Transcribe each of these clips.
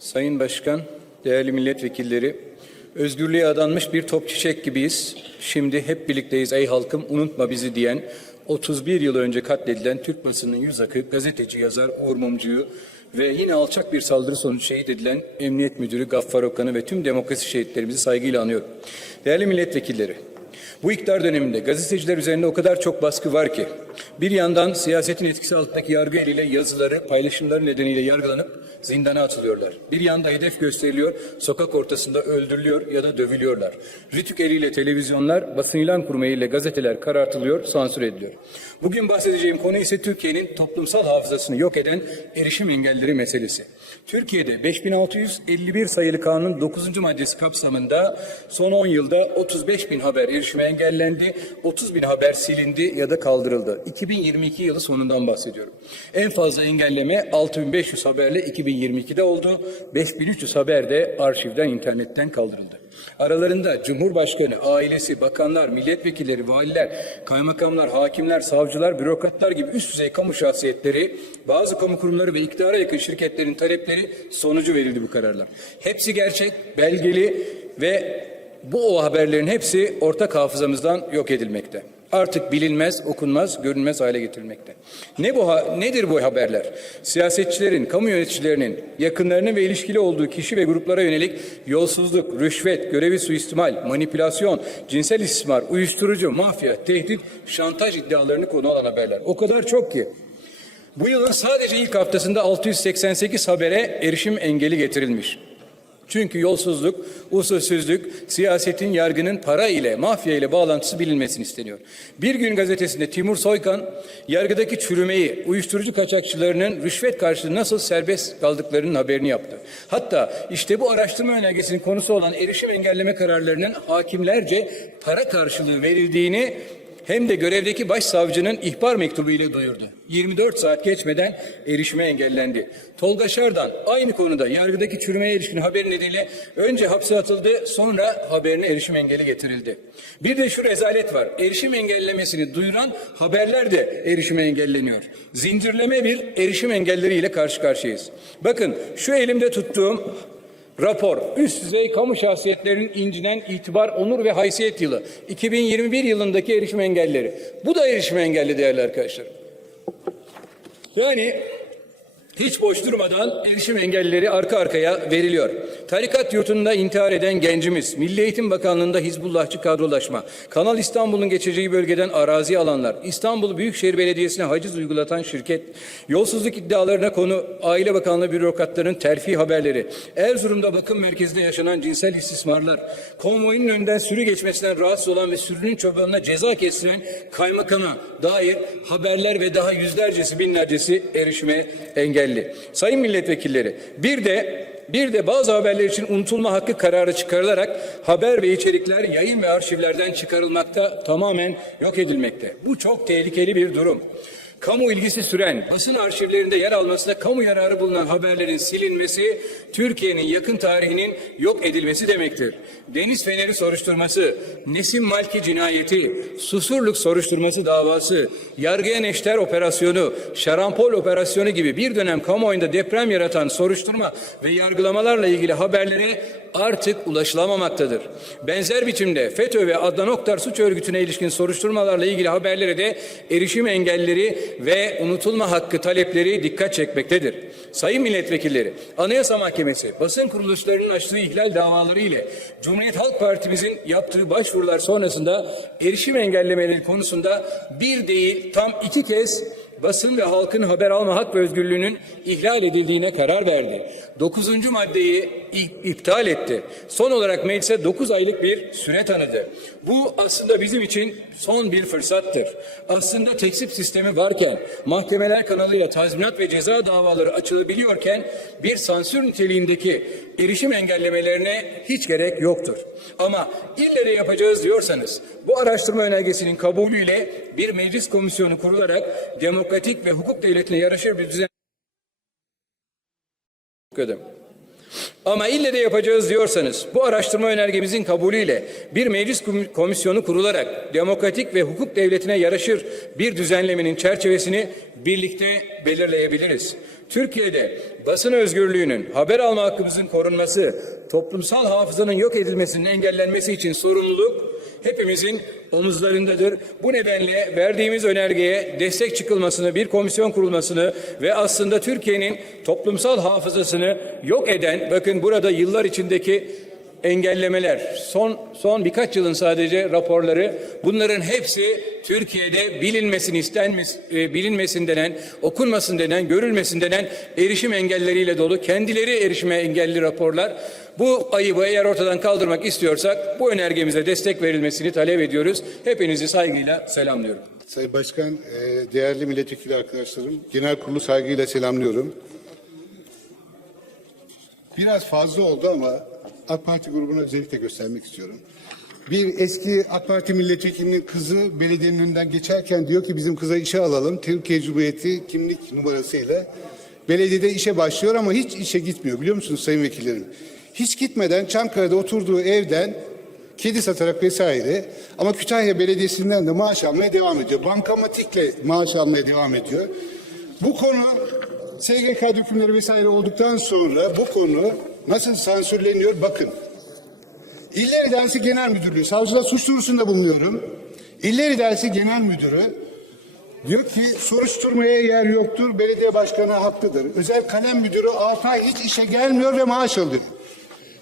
Sayın Başkan, değerli milletvekilleri, özgürlüğe adanmış bir top çiçek gibiyiz. Şimdi hep birlikteyiz ey halkım unutma bizi diyen 31 yıl önce katledilen Türk basının yüz akı gazeteci yazar Uğur Mumcu'yu ve yine alçak bir saldırı sonucu şehit edilen Emniyet Müdürü Gaffar Okan'ı ve tüm demokrasi şehitlerimizi saygıyla anıyorum. Değerli milletvekilleri, bu iktidar döneminde gazeteciler üzerinde o kadar çok baskı var ki bir yandan siyasetin etkisi altındaki yargı eliyle yazıları, paylaşımları nedeniyle yargılanıp zindana atılıyorlar. Bir yanda hedef gösteriliyor, sokak ortasında öldürülüyor ya da dövülüyorlar. Rütük eliyle televizyonlar, basın ilan kurma ile gazeteler karartılıyor, sansür ediliyor. Bugün bahsedeceğim konu ise Türkiye'nin toplumsal hafızasını yok eden erişim engelleri meselesi. Türkiye'de 5651 sayılı kanunun 9. maddesi kapsamında son 10 yılda 35 bin haber erişime engellendi, 30 bin haber silindi ya da kaldırıldı. 2022 yılı sonundan bahsediyorum. En fazla engelleme 6500 haberle 2022'de oldu. 5300 haber de arşivden, internetten kaldırıldı. Aralarında Cumhurbaşkanı, ailesi, bakanlar, milletvekilleri, valiler, kaymakamlar, hakimler, savcılar, bürokratlar gibi üst düzey kamu şahsiyetleri, bazı kamu kurumları ve iktidara yakın şirketlerin talepleri sonucu verildi bu kararlar. Hepsi gerçek, belgeli ve bu o haberlerin hepsi ortak hafızamızdan yok edilmekte. Artık bilinmez, okunmaz, görünmez hale getirilmekte. Ne bu nedir bu haberler? Siyasetçilerin, kamu yöneticilerinin yakınlarının ve ilişkili olduğu kişi ve gruplara yönelik yolsuzluk, rüşvet, görevi suistimal, manipülasyon, cinsel istismar, uyuşturucu, mafya, tehdit, şantaj iddialarını konu alan haberler. O kadar çok ki bu yılın sadece ilk haftasında 688 habere erişim engeli getirilmiş. Çünkü yolsuzluk, usulsüzlük, siyasetin, yargının para ile, mafya ile bağlantısı bilinmesini isteniyor. Bir gün gazetesinde Timur Soykan, yargıdaki çürümeyi, uyuşturucu kaçakçılarının rüşvet karşılığı nasıl serbest kaldıklarının haberini yaptı. Hatta işte bu araştırma önergesinin konusu olan erişim engelleme kararlarının hakimlerce para karşılığı verildiğini hem de görevdeki başsavcının ihbar mektubu ile duyurdu. 24 saat geçmeden erişime engellendi. Tolga Şardan aynı konuda yargıdaki çürümeye ilişkin haber nedeniyle önce hapse atıldı sonra haberine erişim engeli getirildi. Bir de şu rezalet var. Erişim engellemesini duyuran haberler de erişime engelleniyor. Zincirleme bir erişim engelleriyle karşı karşıyayız. Bakın şu elimde tuttuğum Rapor, üst düzey kamu şahsiyetlerinin incinen itibar, onur ve haysiyet yılı. 2021 yılındaki erişim engelleri. Bu da erişim engelli değerli arkadaşlar. Yani hiç boş durmadan erişim engellileri arka arkaya veriliyor. Tarikat yurtunda intihar eden gencimiz, Milli Eğitim Bakanlığı'nda Hizbullahçı kadrolaşma, Kanal İstanbul'un geçeceği bölgeden arazi alanlar, İstanbul Büyükşehir Belediyesi'ne haciz uygulatan şirket, yolsuzluk iddialarına konu Aile Bakanlığı bürokratların terfi haberleri, Erzurum'da bakım merkezinde yaşanan cinsel istismarlar, konvoyun önünden sürü geçmesinden rahatsız olan ve sürünün çobanına ceza kestiren kaymakama dair haberler ve daha yüzlercesi binlercesi erişime engelli. Sayın milletvekilleri bir de bir de bazı haberler için unutulma hakkı kararı çıkarılarak haber ve içerikler yayın ve arşivlerden çıkarılmakta tamamen yok edilmekte. Bu çok tehlikeli bir durum. Kamu ilgisi süren, basın arşivlerinde yer almasına kamu yararı bulunan haberlerin silinmesi, Türkiye'nin yakın tarihinin yok edilmesi demektir. Deniz Feneri soruşturması, Nesim Malki cinayeti, Susurluk soruşturması davası, Yargıya Neşter operasyonu, Şarampol operasyonu gibi bir dönem kamuoyunda deprem yaratan soruşturma ve yargılamalarla ilgili haberlere artık ulaşılamamaktadır. Benzer biçimde FETÖ ve Adnan Oktar suç örgütüne ilişkin soruşturmalarla ilgili haberlere de erişim engelleri ve unutulma hakkı talepleri dikkat çekmektedir. Sayın milletvekilleri, Anayasa Mahkemesi basın kuruluşlarının açtığı ihlal davaları ile Cumhuriyet Halk Partimizin yaptığı başvurular sonrasında erişim engellemeleri konusunda bir değil tam iki kez basın ve halkın haber alma hak ve özgürlüğünün ihlal edildiğine karar verdi. Dokuzuncu maddeyi iptal etti. Son olarak meclise dokuz aylık bir süre tanıdı. Bu aslında bizim için son bir fırsattır. Aslında teksip sistemi varken, mahkemeler kanalıyla tazminat ve ceza davaları açılabiliyorken bir sansür niteliğindeki erişim engellemelerine hiç gerek yoktur. Ama ille de yapacağız diyorsanız bu araştırma önergesinin kabulüyle bir meclis komisyonu kurularak demokratik ve hukuk devletine yaraşır bir düzen ödem. Ama ille de yapacağız diyorsanız bu araştırma önergemizin kabulüyle bir meclis kom- komisyonu kurularak demokratik ve hukuk devletine yaraşır bir düzenlemenin çerçevesini birlikte belirleyebiliriz. Türkiye'de basın özgürlüğünün, haber alma hakkımızın korunması, toplumsal hafızanın yok edilmesinin engellenmesi için sorumluluk hepimizin omuzlarındadır. Bu nedenle verdiğimiz önergeye destek çıkılmasını, bir komisyon kurulmasını ve aslında Türkiye'nin toplumsal hafızasını yok eden, bakın burada yıllar içindeki engellemeler, son son birkaç yılın sadece raporları, bunların hepsi Türkiye'de bilinmesini istenmesi, e, bilinmesin denen, okunmasın denen, görülmesin denen erişim engelleriyle dolu, kendileri erişime engelli raporlar. Bu ayıbı eğer ortadan kaldırmak istiyorsak bu önergemize destek verilmesini talep ediyoruz. Hepinizi saygıyla selamlıyorum. Sayın Başkan, e, değerli milletvekili arkadaşlarım, genel kurulu saygıyla selamlıyorum. Biraz fazla oldu ama AK Parti grubuna özellikle göstermek istiyorum. Bir eski AK Parti milletvekilinin kızı belediyenin önünden geçerken diyor ki bizim kıza işe alalım. Türkiye Cumhuriyeti kimlik numarasıyla belediyede işe başlıyor ama hiç işe gitmiyor biliyor musunuz sayın vekillerim? Hiç gitmeden Çankaya'da oturduğu evden kedi satarak vesaire ama Kütahya Belediyesi'nden de maaş almaya devam ediyor. Bankamatikle maaş almaya devam ediyor. Bu konu SGK dökümleri vesaire olduktan sonra bu konu nasıl sansürleniyor bakın. İller İdaresi Genel Müdürlüğü, savcılar suç duyurusunda bulunuyorum. İller İdaresi Genel Müdürü diyor ki soruşturmaya yer yoktur, belediye başkanı haklıdır. Özel kalem müdürü 6 ay hiç işe gelmiyor ve maaş alıyor.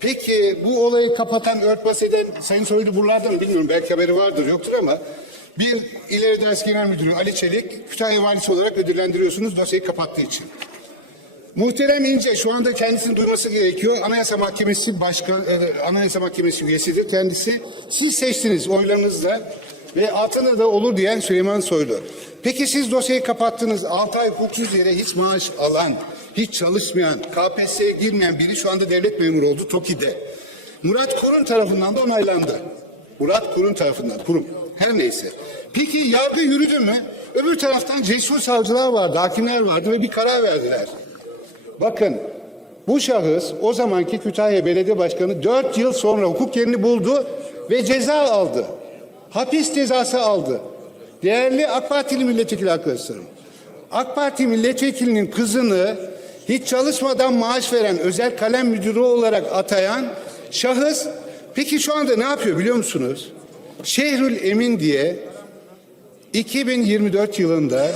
Peki bu olayı kapatan, örtbas eden Sayın Soylu buralarda mı bilmiyorum belki haberi vardır yoktur ama bir ileri ders genel müdürü Ali Çelik Kütahya valisi olarak ödüllendiriyorsunuz dosyayı kapattığı için. Muhterem İnce şu anda kendisini duyması gerekiyor. Anayasa Mahkemesi başkan, e, Anayasa Mahkemesi üyesidir kendisi. Siz seçtiniz oylarınızla ve altında da olur diyen Süleyman Soylu. Peki siz dosyayı kapattınız. 6 ay hukuksuz yere hiç maaş alan, hiç çalışmayan, KPSS'ye girmeyen biri şu anda devlet memuru oldu TOKİ'de. Murat Kurum tarafından da onaylandı. Murat Kurum tarafından, kurum. Her neyse. Peki yargı yürüdü mü? Öbür taraftan cesur savcılar vardı, hakimler vardı ve bir karar verdiler. Bakın bu şahıs o zamanki Kütahya Belediye Başkanı 4 yıl sonra hukuk yerini buldu ve ceza aldı. Hapis cezası aldı. Değerli AK Partili milletvekili arkadaşlarım. AK Parti milletvekilinin kızını hiç çalışmadan maaş veren özel kalem müdürü olarak atayan şahıs peki şu anda ne yapıyor biliyor musunuz? Şehrül Emin diye 2024 yılında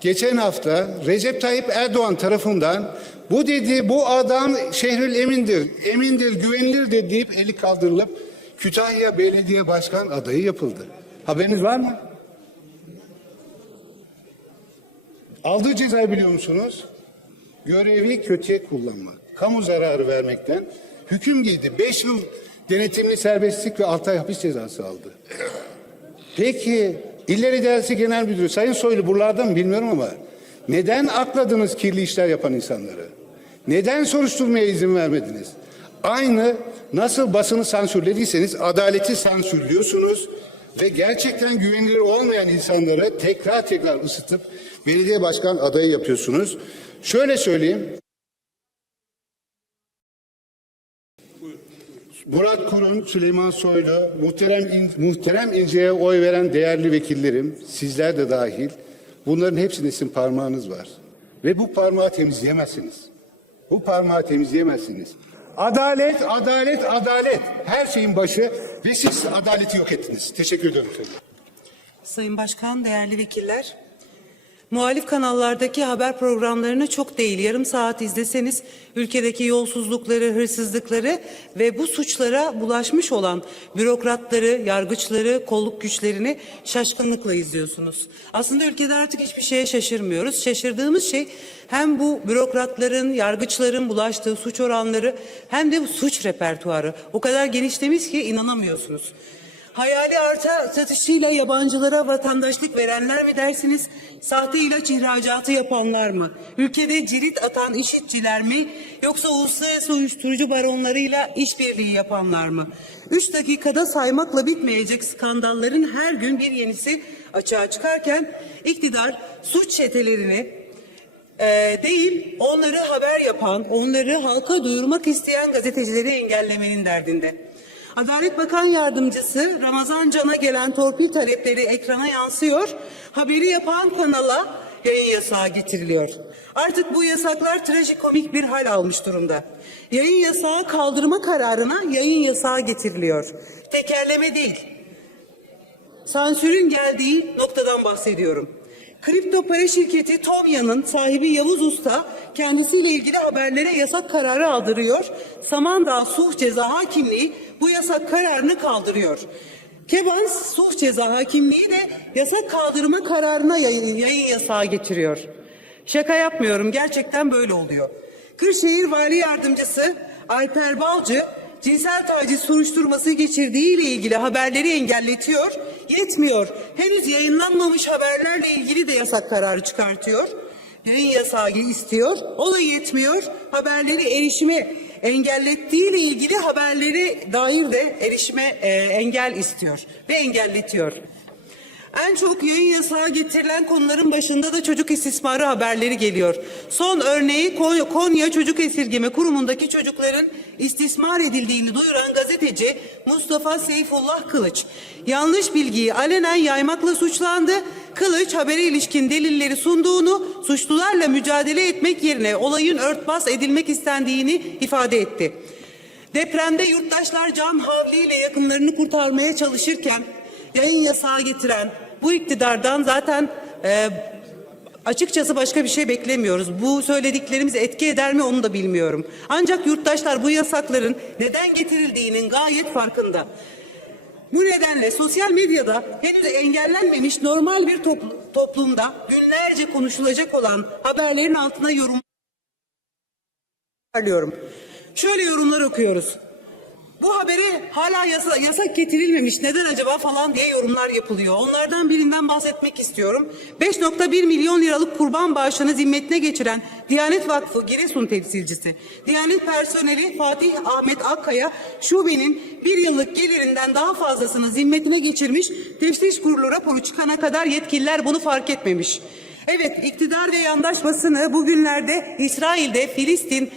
geçen hafta Recep Tayyip Erdoğan tarafından bu dedi bu adam şehrül emindir, emindir, güvenilirdir deyip eli kaldırılıp Kütahya Belediye Başkan adayı yapıldı. Haberiniz var mı? Aldığı cezayı biliyor musunuz? Görevi kötüye kullanma. Kamu zararı vermekten hüküm giydi. Beş yıl denetimli serbestlik ve altı ay hapis cezası aldı. Peki İller İdaresi Genel Müdürü Sayın Soylu buralarda mı bilmiyorum ama neden akladınız kirli işler yapan insanları? Neden soruşturmaya izin vermediniz? Aynı nasıl basını sansürlediyseniz adaleti sansürlüyorsunuz ve gerçekten güvenilir olmayan insanları tekrar tekrar ısıtıp belediye başkan adayı yapıyorsunuz. Şöyle söyleyeyim. Murat Kurum, Süleyman Soylu, muhterem, İn- muhterem İnce'ye oy veren değerli vekillerim, sizler de dahil, bunların hepsinde sizin parmağınız var. Ve bu parmağı temizleyemezsiniz. Bu parmağı temizleyemezsiniz. Adalet, adalet, adalet. Her şeyin başı ve siz adaleti yok ettiniz. Teşekkür ederim. Sayın Başkan, değerli vekiller. Muhalif kanallardaki haber programlarını çok değil, yarım saat izleseniz ülkedeki yolsuzlukları, hırsızlıkları ve bu suçlara bulaşmış olan bürokratları, yargıçları, kolluk güçlerini şaşkınlıkla izliyorsunuz. Aslında ülkede artık hiçbir şeye şaşırmıyoruz. Şaşırdığımız şey hem bu bürokratların, yargıçların bulaştığı suç oranları hem de suç repertuarı o kadar genişlemiş ki inanamıyorsunuz. Hayali arta satışıyla yabancılara vatandaşlık verenler mi dersiniz? Sahte ilaç ihracatı yapanlar mı? Ülkede cirit atan işitçiler mi? Yoksa uluslararası uyuşturucu baronlarıyla işbirliği yapanlar mı? Üç dakikada saymakla bitmeyecek skandalların her gün bir yenisi açığa çıkarken iktidar suç çetelerini e, değil onları haber yapan, onları halka duyurmak isteyen gazetecileri engellemenin derdinde. Adalet Bakan Yardımcısı Ramazan Can'a gelen torpil talepleri ekrana yansıyor. Haberi yapan kanala yayın yasağı getiriliyor. Artık bu yasaklar trajikomik bir hal almış durumda. Yayın yasağı kaldırma kararına yayın yasağı getiriliyor. Tekerleme değil, sansürün geldiği noktadan bahsediyorum. Kripto para şirketi Tomya'nın sahibi Yavuz Usta kendisiyle ilgili haberlere yasak kararı aldırıyor. Samandağ Suh Ceza Hakimliği bu yasak kararını kaldırıyor. Kebans Suh Ceza Hakimliği de yasak kaldırma kararına yayın, yayın yasağı getiriyor. Şaka yapmıyorum gerçekten böyle oluyor. Kırşehir Vali Yardımcısı Alper Balcı cinsel taciz soruşturması geçirdiği ile ilgili haberleri engelletiyor. Yetmiyor. Henüz yayınlanmamış haberlerle ilgili de yasak kararı çıkartıyor. Yayın yasağı istiyor. O da yetmiyor. Haberleri erişime engellettiği ile ilgili haberleri dair de erişime e, engel istiyor ve engelletiyor. En çok yayın yasağı getirilen konuların başında da çocuk istismarı haberleri geliyor. Son örneği Ko- Konya Çocuk Esirgeme Kurumu'ndaki çocukların istismar edildiğini duyuran gazeteci Mustafa Seyfullah Kılıç. Yanlış bilgiyi alenen yaymakla suçlandı. Kılıç habere ilişkin delilleri sunduğunu, suçlularla mücadele etmek yerine olayın örtbas edilmek istendiğini ifade etti. Depremde yurttaşlar cam havliyle yakınlarını kurtarmaya çalışırken yayın yasağı getiren bu iktidardan zaten e, açıkçası başka bir şey beklemiyoruz. Bu söylediklerimiz etki eder mi onu da bilmiyorum. Ancak yurttaşlar bu yasakların neden getirildiğinin gayet farkında. Bu nedenle sosyal medyada henüz engellenmemiş normal bir toplu- toplumda günlerce konuşulacak olan haberlerin altına yorum. Şöyle yorumlar okuyoruz. Bu haberi hala yasa, yasak getirilmemiş neden acaba falan diye yorumlar yapılıyor. Onlardan birinden bahsetmek istiyorum. 5.1 milyon liralık kurban bağışını zimmetine geçiren Diyanet Vakfı Giresun temsilcisi. Diyanet personeli Fatih Ahmet Akkaya şubenin bir yıllık gelirinden daha fazlasını zimmetine geçirmiş. Teftiş kurulu raporu çıkana kadar yetkililer bunu fark etmemiş. Evet iktidar ve yandaş basını bugünlerde İsrail'de Filistin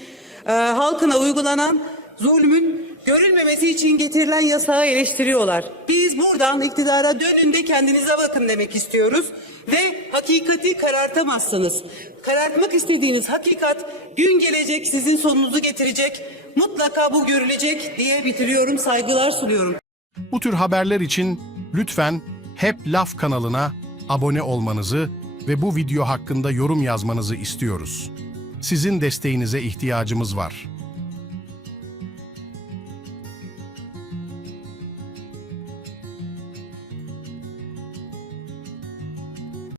e, halkına uygulanan zulmün görülmemesi için getirilen yasağı eleştiriyorlar. Biz buradan iktidara dönün de kendinize bakın demek istiyoruz ve hakikati karartamazsınız. Karartmak istediğiniz hakikat gün gelecek sizin sonunuzu getirecek. Mutlaka bu görülecek diye bitiriyorum. Saygılar sunuyorum. Bu tür haberler için lütfen Hep Laf kanalına abone olmanızı ve bu video hakkında yorum yazmanızı istiyoruz. Sizin desteğinize ihtiyacımız var.